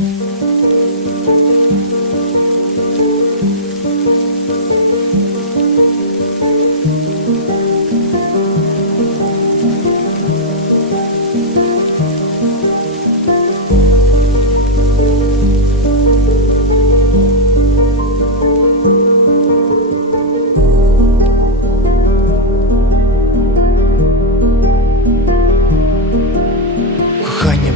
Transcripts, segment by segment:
Mm-hmm.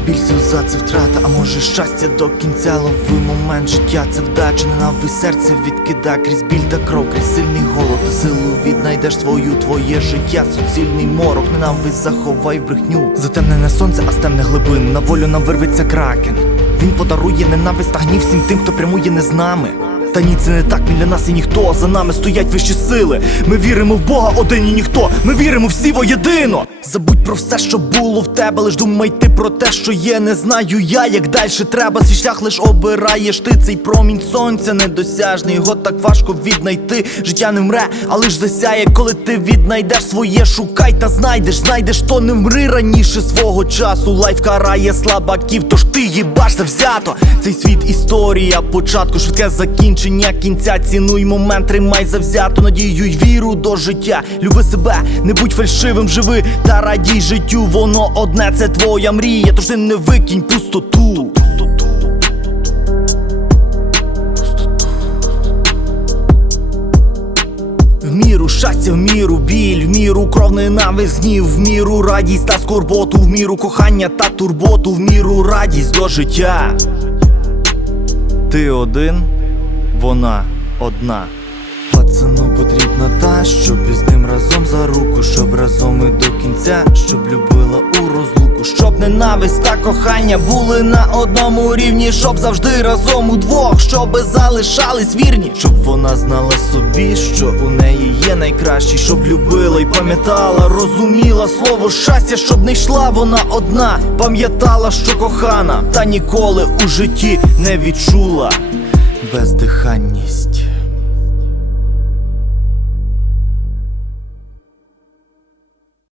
Біль, сльоза це втрата, а може щастя до кінця лови момент життя, це вдача, ненависть серце відкида крізь біль та кров, крізь сильний голод, силу віднайдеш свою, твоє життя, суцільний морок, ненависть заховай в брехню. Затемнене сонце, а з темних глибин, на волю нам вирветься кракен. Він подарує ненависть та гнів всім тим, хто прямує не з нами. Та ні, це не так, він для нас і ніхто. За нами стоять вищі сили. Ми віримо в Бога один і ніхто. Ми віримо всі воєдино. Забудь про все, що було в тебе, лиш думай ти про те, що є. Не знаю я, як далі треба. Свій шлях лиш обираєш ти цей промінь сонця недосяжний. Його так важко віднайти. Життя не вмре, а лиш засяє, коли ти віднайдеш своє, шукай та знайдеш, знайдеш, то не мри раніше свого часу. Лайф карає слабаків, тож ти їбаш завзято. Цей світ історія, початку, швидке закінчення кінця. Цінуй момент, тримай завзято, надію й віру до життя. Люби себе, не будь фальшивим, живи та радій життю. Воно одне, це твоя мрія, тож ти не викинь пустоту. В міру щастя, в міру біль, в міру кров ненависть, гнів, в міру радість та скорботу, в міру кохання та турботу, в міру радість до життя. Ти один, вона одна. Пацану потрібна та, щоб із ним разом за руку, щоб разом і до кінця, щоб любила у розлуку, щоб ненависть та кохання були на одному рівні, щоб завжди разом удвох, щоби залишались вірні, щоб вона знала собі, що у неї є найкращий, щоб любила й пам'ятала, розуміла слово щастя, щоб не йшла вона одна, пам'ятала, що кохана, та ніколи у житті не відчула бездиханність.